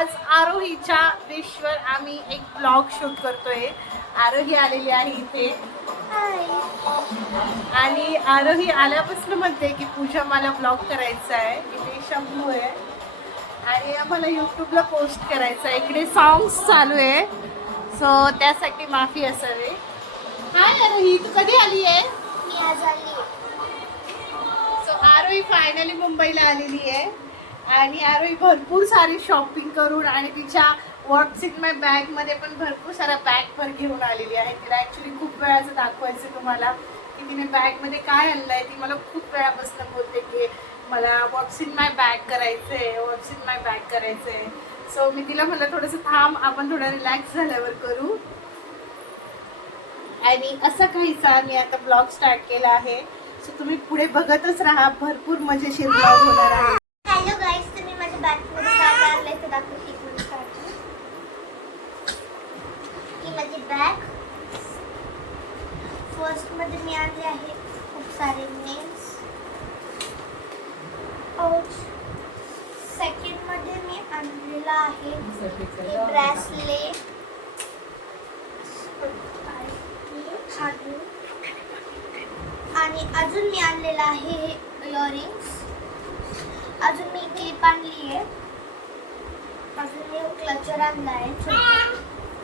आज आरोहीच्या विशवर आम्ही एक ब्लॉग शूट करतोय. आरोही आलेली आहे इथे आणि आरोही आल्यापासून म्हणते की पूजा मला ब्लॉग करायचा आहे. इथे शंभू आहे आणि आम्हाला यूट्यूबला पोस्ट करायचं आहे. इकडे सॉंग्स चालू आहे सो त्यासाठी माफी असावी. हाय आरोही, तू कधी आली आहे? मी आज आली. सो आरोही फायनली मुंबईला आलेली आहे आणि आरोही भरपूर सारी शॉपिंग करून आणि तिच्या व्हॉट्स इन माय बॅगमध्ये पण भरपूर सारा बॅग पण घेऊन आलेली आहे. तिला ॲक्च्युली खूप वेळाचं दाखवायचं तुम्हाला की तिने बॅगमध्ये काय आणलं आहे. ती मला खूप वेळापासून बोलते की मला व्हॉट्स इन माय बॅग करायचं आहे, व्हॉट्स इन माय बॅग करायचं आहे. सो मी तिला म्हटलं थोडंसं थांब, आपण थोडं रिलॅक्स झाल्यावर करू. आणि असं काहीसा मी आता ब्लॉग स्टार्ट केला आहे. सो तुम्ही पुढे बघतच राहा, भरपूर मजेशीर ब्लॉग होणार आहे. हॅलो गाईज, तुम्ही माझ्या बॅगमध्ये काय आणलंय ते दाखवते. एक मिनिट काढते. ही माझी बॅग. फर्स्ट मध्ये मी आणले आहे खूप सारे नेल्स. सेकंड मध्ये मी आणलेला आहे हे ब्रेसलेट. आणि अजून मी आणलेला आहे हे इयरिंग्स. अजून मी क्लिप आणली आहे. अजून मी क्लचर आणला आहे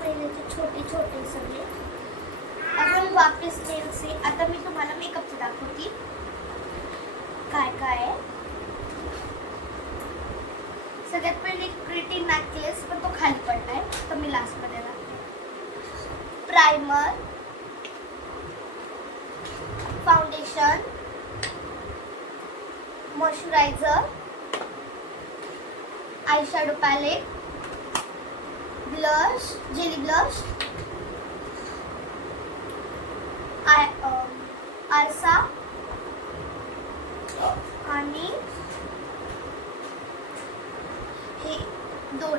पहिले ते छोटे छोटे सगळे. अजून वापस नेल्स आहे. आता मी तुम्हाला मेकअपचं दाखवते काय काय आहे. सगळ्यात पहिले प्रिटी नेकलेस, पण तो खाली पडलाय तर मी लास्ट मध्ये दाखवते. Primer, foundation, moisturiser, eyeshadow palette, blush, jelly blush, आरसा आणि हे दोन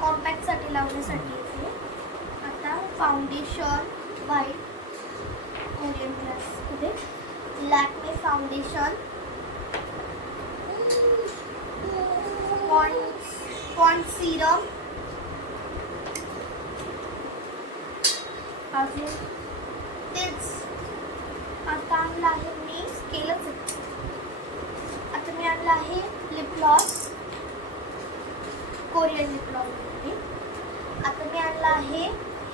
कॉम्पॅक्ट साठी लावण्यासाठी येते. आता फाउंडेशन व्हाईट कोरियन ब्रश मध्ये, लॅक्मे फाउंडेशन, पॉन्ड सिरम, अजून तेच. आता आणलं आहे मी केलंच. आता मी आणलं आहे lip gloss, Korean lip gloss मध्ये. आता मी आणलं आहे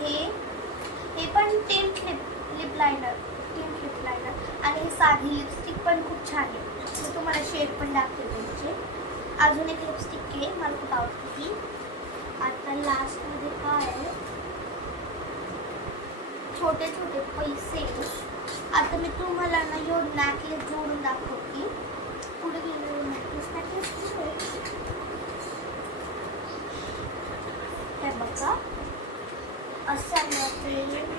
हे पण टिंट लिप लायनर आणि हे साधी लिपस्टिक पण खूप छान आहे. मी तुम्हाला शेड पण दाखवते त्याचे. अजून एक लिपस्टिक आहे, मला खूप आवडते ती. आता लास्ट मध्ये काय आहे, छोटे छोटे पैसे. आता मी तुम्हाला ना यो नेकलेस जोडून दाखवते. पुढे गेलो नेकलेस हे बघा अशा नेकलेस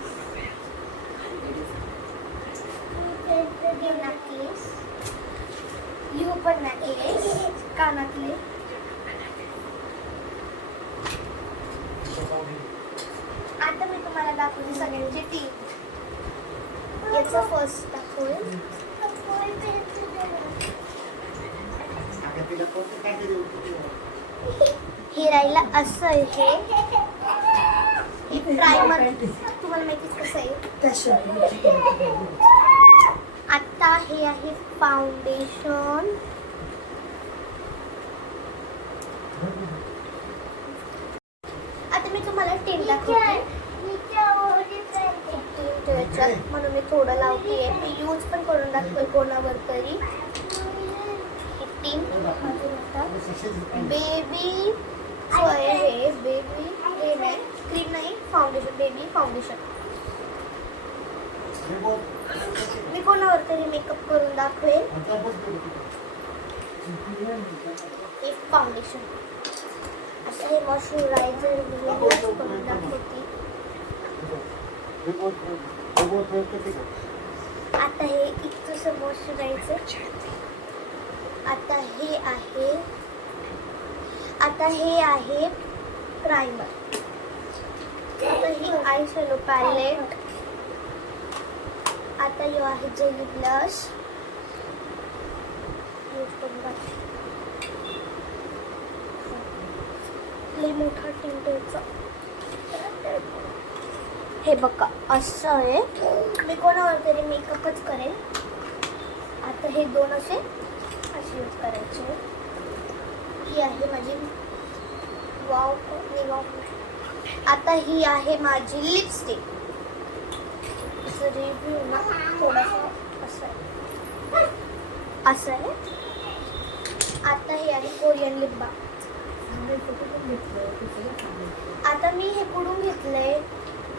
यू पण नेकलेस कानातले. आता मी तुम्हाला दाखवते सगळ्यांची टीम. याचा फर्स्ट दाखवेल. हे राहिला असं आहे. हे प्रायमर तुम्हाला माहितीच कसं आहे. आता हे आहे फाउंडेशन. आता मी तुम्हाला टीम दाखवते म्हणून मी थोडं लावते. मी यूज पण करून दाखवेल कोणावर तरी. टीम बेबी हे बेबी हे नाही क्रीम नाही फाउंडेशन, बेबी फाउंडेशन. मी कोणावर तरी मेकअप करून दाखवेल. एक फाउंडेशन असं हे मॉइश्चरायझर करून दाखवते. आता हे इतकंसं मॉइश्चरायझर. आता हे आहे प्रायमर. आता ही आयशॅडो पॅलेट. आता यो आहे जेली ब्लश. यूज करून लई मोठा टिंट याचा. हे बघा असं आहे. मी कोणावर तरी मेकअपच करेन. आता हे दोन असे यूज करायचे. ही आहे माझी वाव वाव. आता ही आहे माझी लिपस्टिक. असं रिव्ह्यू ना थोडासा असं आहे. असं आहे. आता हे आहे कोरियन लिप बाम. आता मी हे कुठून घेतलंय.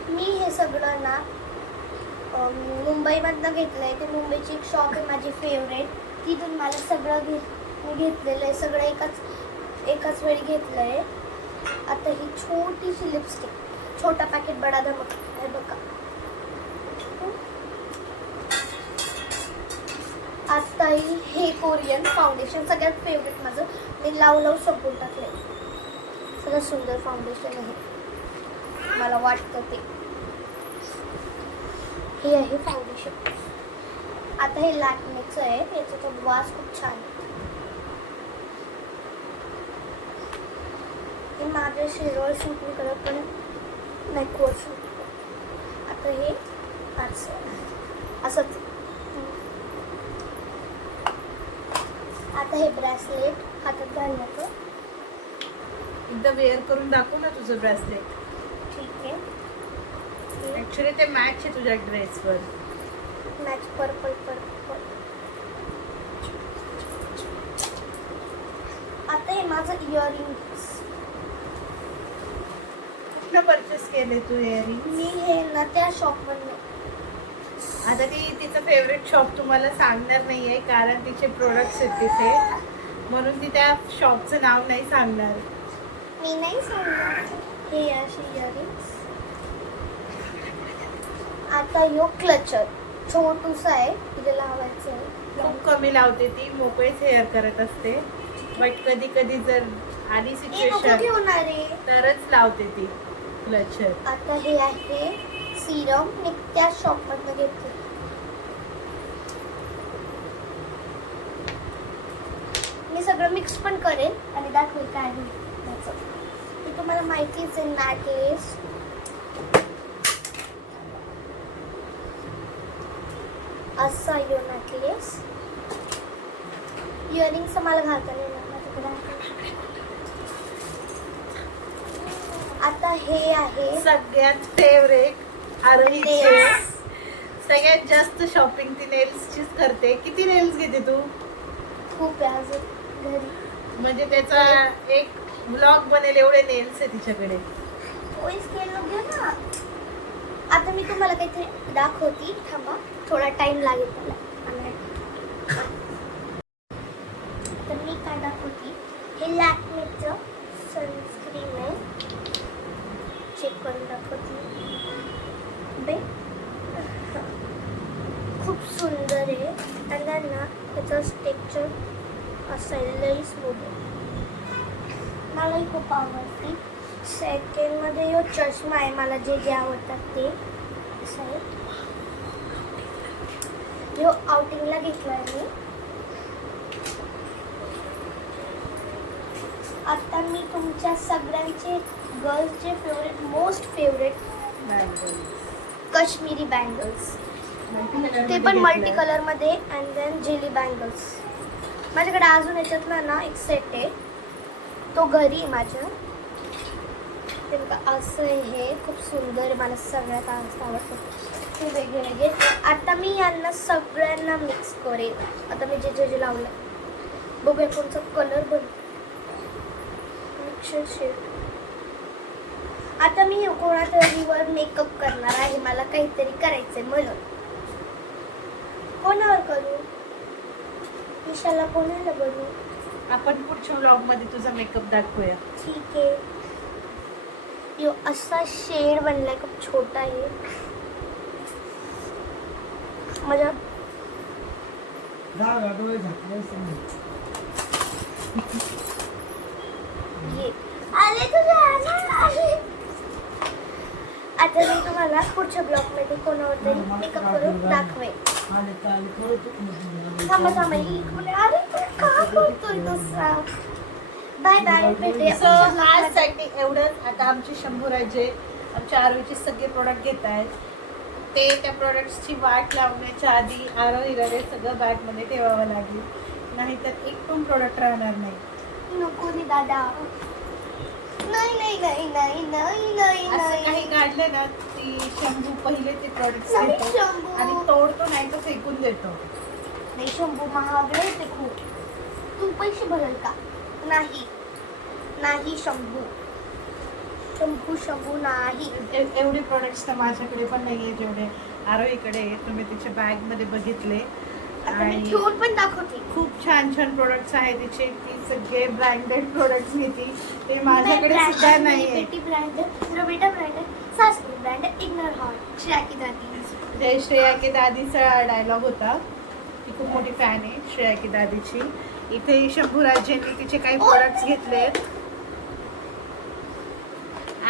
मी हे सगळं ना मुंबईमधनं घेतलंय. ते मुंबईची एक शॉप आहे माझी फेवरेट. तिथून मला सगळं घेतलेलं आहे. सगळं एकाच वेळी घेतलंय. आता ही छोटीशी लिपस्टिक. छोटा पॅकेट बडा धमक आहे बघा. आता हे कोरियन फाउंडेशन सगळ्यात फेवरेट माझं. मी लावू संपून टाकलंय. सगळं सुंदर फाउंडेशन आहे मला वाटतं ते. हे आहे फाउंडेशन. आता हे लॅक्मेचं आहे. याचा तो वास खूप छान आहे. हे माझ्या शरीरावर सूट नाही करत पण नेकवर सूट. आता हे असंच. आता हे ब्रेसलेट हातात घालण्याचं. एकदा वेअर करून दाखव ना तुझं ब्रेसलेट. ठीक आहे. ऍक्च्युली ते मॅच आहे तुझ्या ड्रेसवर. Match purple. आता हे माझं इयरिंग्स. कुठनं परचेस केले तू इयरिंग. मी हे ना त्या शॉपमधनं. आता ती तिचं फेवरेट शॉप तुम्हाला सांगणार नाहीये कारण तिचे प्रोडक्ट्स आहेत तिथे, म्हणून ती त्या शॉपचं नाव नाही सांगणार. मी नाही सांगणार. हे असे इयरिंग्स. आता यो क्लचर छोटूसा आहे. तिथे लावायचं आहे. खूप कमी लावते ती. मोकळीच हेअर करत असते. बट कधी कधी जर आली सिच्युएशन घेणार आहे तरच लावते ती क्लचर. आता हे आहे सिरम. मी त्या शॉपमधनं घेतलं. मी सगळं मिक्स पण करेन आणि दाखवेल काय आहे त्याचं. मी तुम्हाला माहितीच आहे. नेकलेस असा यो नेकलेस. इयरिंग्स मला घालता नाही येणार माझ्याकडे. आता हे आहे सगळ्यात फेवरेट आरोहीची. Nails. सगळ्यात जास्त शॉपिंग ती नेल्सचीच करते. किती नेल्स घेते तू. खूप आहे अजून घरी. म्हणजे त्याचा एक ब्लॉग बनेल एवढे नेल्स आहे तिच्याकडे. ओईस केलं घे ना. आता मी तुम्हाला काहीतरी दाखवती. थांबा थोडा टाइम लागेल मला. तर मी काय दाखवती. हे लॅक्मेचं सनस्क्रीन आहे. चेक करून दाखवती. बे खूप सुंदर आहे. आणि त्यांना त्याचं टेक्स्चर असं आहे. लई स्मूथ आहे. मलाही खूप आवडते. सेकंडमध्ये यो चष्मा आहे. मला जे आवडतात ते असं आहे. यो आउटिंगला घेतला आहे मी. आता मी तुमच्या सगळ्यांचे गर्ल्सचे favourite most favourite Kashmiri bangles. ते पण मल्टी कलरमध्ये. And then jelly bangles. माझ्याकडे अजून याच्यातला ना एक सेट आहे. तो घरी आहे माझ्या. ते बघा असं आहे. हे खूप सुंदर आहे. मला सगळ्यात आवडतं. ते वेगळे वेगळे. आता मी यांना सगळ्यांना मिक्स करेन. आता मी जे लावलं बघूया कोणचा कलर बन. Mixer shade. आता मी कोणातरीवर मेकअप करणार आहे. मला काहीतरी करायचंय म्हणून. कोणावर करू. ईशाला कोणाला बनवू. आपण पुढच्या व्लॉग मध्ये तुझा मेकअप दाखवूया. ठीक आहे. यो असा शेड बनलाय. खूप छोटा आहे. माझ्या आले तुझ्या आता मी तुम्हाला पुढच्या ब्लॉग मध्ये कोणावर तरी मेकअप करून दाखवेन. थांबा अरे तू का बोलतोय तसा. Bye bye. भेटूया. सो लास्ट मी एवढंच. आता आमचे शंभूराजे आमच्या आरोहीचे सगळे प्रोडक्ट घेत आहेत. ते त्या प्रोडक्ट्सची वाट लावण्याच्या आधी आरोहीला सगळं बॅगमध्ये ठेवावं लागेल, नाहीतर एक पण प्रोडक्ट राहणार नाही. नको रे दादा. नाही नाही नाही नाही नाही नाही असं काही नाही. काढलं ना ती शंभू पहिले ते प्रोडक्ट नाही, घेतो शंभू. आणि तोडतो, नाही तर फेकून देतो. नाही शंभू महाग आहे ते खूप. तू पैसे भरल का? नाही नाही शंभू. शंभू शंभू नाही. एवढे प्रोडक्ट्स तर माझ्याकडे पण नाही आहे जेवढे आरोहीकडे आहे. तुम्ही तिच्या बॅगमध्ये बघितले आता मी आणि ठेवून पण दाखवते. खूप छान छान प्रोडक्ट्स आहेत तिचे. ती सगळे ब्रँडेड प्रोडक्ट्स घेते, ते माझ्याकडे सुद्धा नाही आहे. बेटी ब्रँड, रविटा ब्रँड, सासू ब्रँड, इग्नोर हॉट, श्रेयाकी दादी. जय श्रेया की दादीचा डायलॉग होता. ती खूप मोठी फॅन आहे श्रेया की दादीची. इथे शंभूराजेंनी तिचे काही प्रोडक्ट्स घेतलेत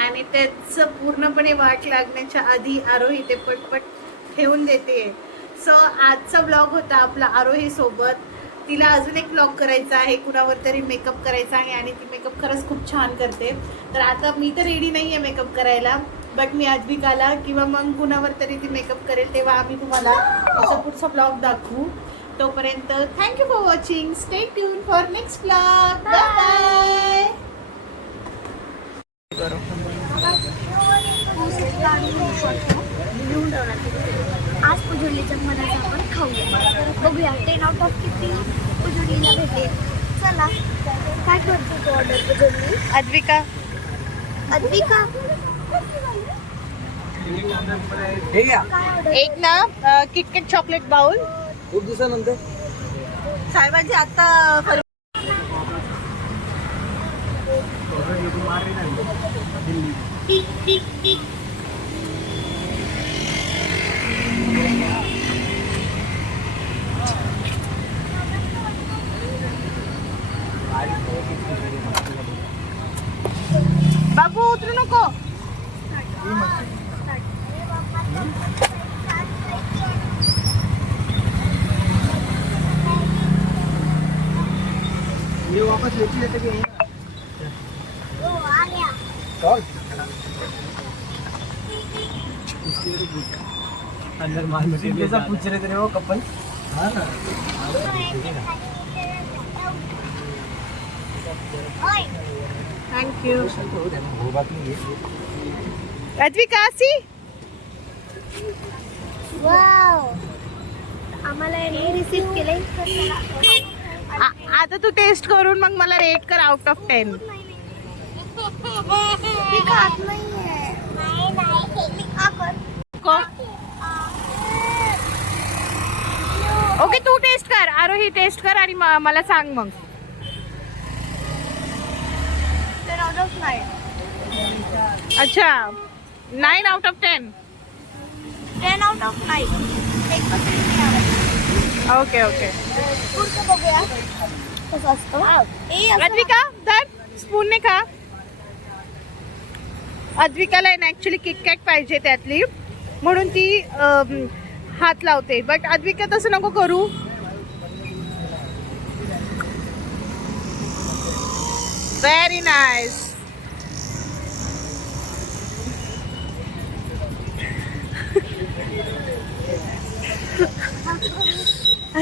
आणि त्याचं पूर्णपणे वाट लागण्याच्या आधी आरोही ते पटपट ठेवून देते. सो आजचा ब्लॉग होता आपला आरोही सोबत. तिला अजून एक ब्लॉग करायचा आहे, कुणावर तरी मेकअप करायचा आहे आणि ती मेकअप खरंच खूप छान करते. तर आता मी तर रेडी नाही आहे मेकअप करायला, बट मी आद्विकाला किंवा मग कुणावर तरी ती मेकअप करेल तेव्हा आम्ही तुम्हाला त्याचा पुढचा ब्लॉग दाखवू. तोपर्यंत thank you for watching. Stay tune for next blog. Bye. आज पुजोलीच्या मनात आपण खाऊया. बघूया 10 आउट ऑफ किती पुजोलीला भेटेल. चला काय करतो तू ऑर्डर पुजोली? आद्विका अद्विका काय ऑर्डर? एक ना किटकॅट चॉकलेट बाउल. खूप दिवसानंतर साहेबांची आता बाबू उतरू नको. ये वापस लेके लेते गए हो आल्या. चल अंदर माल मशीन कैसा पूछ रहे थे वो कपल. हाँ ना ओय थँक्यू. वो बात नहीं है. आद्विका सी वाव. आम्हाला यांनी रिसीव्ह केलंय तर चला खाऊ. आता तू टेस्ट करून मग मला रेट कर आउट ऑफ 10. ती खात नाहीये. मी खा कर. ओके तू टेस्ट कर, आरोही टेस्ट कर आणि मला सांग मग. 10 आउट ऑफ 9. अच्छा 9 आउट ऑफ 10. 10 out of 9. 1% नाही आवडलं. Okay okay. पुढचं बघूया कसं असतं. ए असं आद्विका धर स्पूनने खा. आद्विकाला आहे ना ॲक्च्युली किटकॅट पाहिजे त्यातली, म्हणून ती हात लावते. बट आद्विका तसं नको करू. Very nice.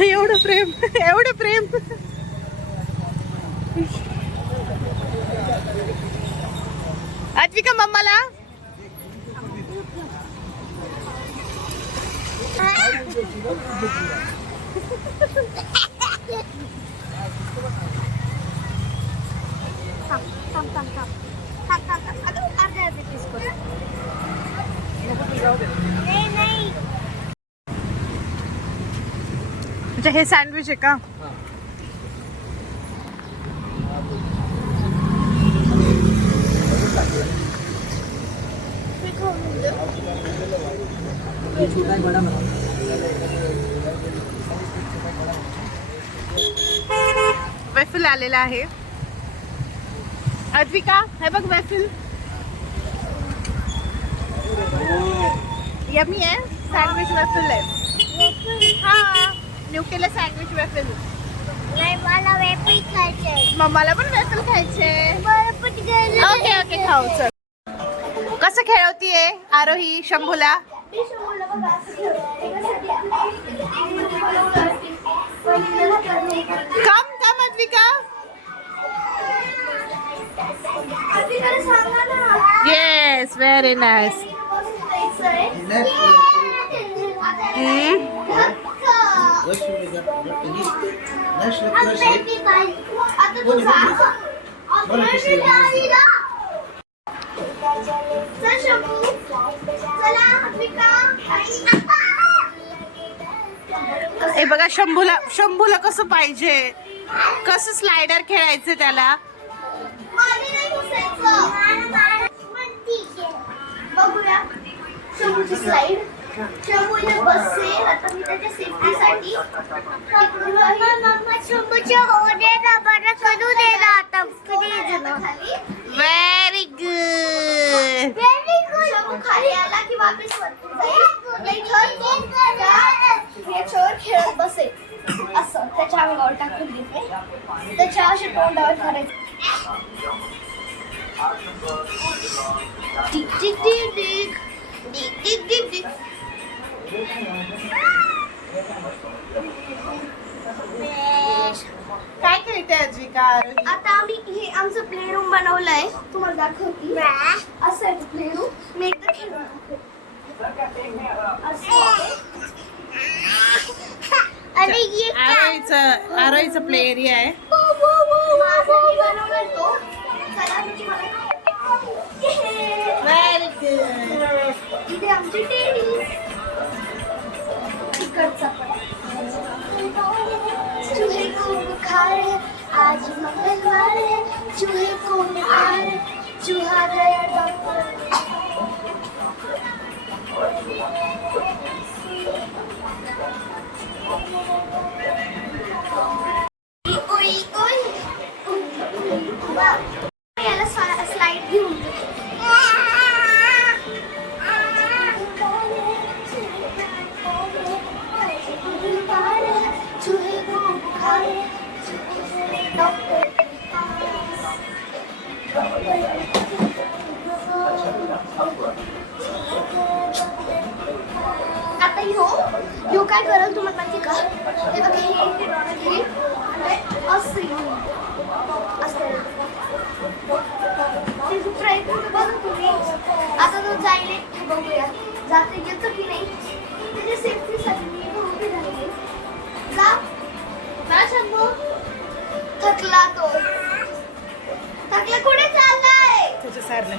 एवढं प्रेम एवढं प्रेम. आद्विका मम्माला नाही. अच्छा हे सँडविच आहे का? ये छोटा है बड़ा बना. वेफल आलेला आहे. आद्विका हे बघ वेफल. यमी आहे. सँडविच वेफल आहे. हा न्यूटेला सँडविच वेफल. नाही मला वेफल खायचे. मम्माला पण वेफल खायचे. मला पण ओके ओके हो चल. कसं खेळवतीये आरोही शंभूला? ते शंभूला बघा असं खेळवते. त्याच्यासाठी कम अद्विका. अद्विकाला सांगा ना. Yes very nice. हे बघा शंभूला कसं पाहिजे, कसं स्लायडर खेळायचं त्याला. बघूया शंभूची स्लाइड. शंभू इथे बससे. आता मी त्याच्या सेफ्टीसाठी शंभूच्या होड्याला बरं करू दे ना आता खाली. Very good. शंभू खाली आला की वापस वरती जाईल. याच्यावर खेळत बसेल असं त्याच्या अंगावर टाकून देते. त्याच्या अशा तोंडावर करायचं. Tick tick tick tick tick tick tick tick. काय खेळते अद्विका आरोही? आता आम्ही हे आमचं प्ले रूम बनवलंय. तुम्हाला दाखवते. असं आहे प्ले रूम. मी एकदा खेळून आरोहीचं प्ले एरिया आहे. बनवलाय तो. चला मी तुम्हाला व्हेरी गुड. इथे आमची टेडी. इकडचा पण. चूहे को बुखार है आज मंगलवार है. चूहे को बुखार है. चूहा गया डॉक्टर. ओई ओई. याला स्लाइड घेऊन चूहे को बुखार है. डॉक्टर आता ह्यो काय करल तुम्हाला माहिती का? हे बघा हे असं प्रयत्न बघा तुम्ही. आता तो जाईल. बघूया जाते येतं की नाही. त्याच्या सेफ्टीसाठी मी इथं उभी राहिली. जा शंभू. थकला तो. थकला कुठे चाललाय? त्याच्या सारखं